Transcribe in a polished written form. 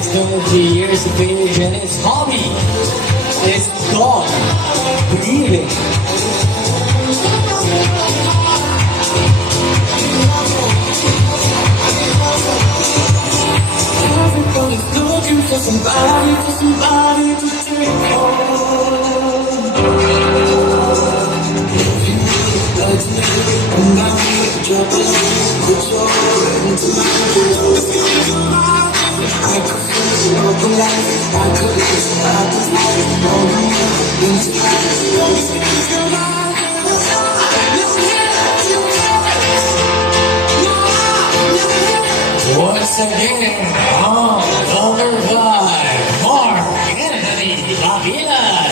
it's 23 years of age and his hobby is dog breathing. Everybody's looking for somebody to take home. If you really like me, I'm not here to drop it. Put your hand into mine. I could feel it all the life. I could listen, I could lie. No, into life. Don't be scared of your mind. Once again, over 5, Mark Anthony Lapilan.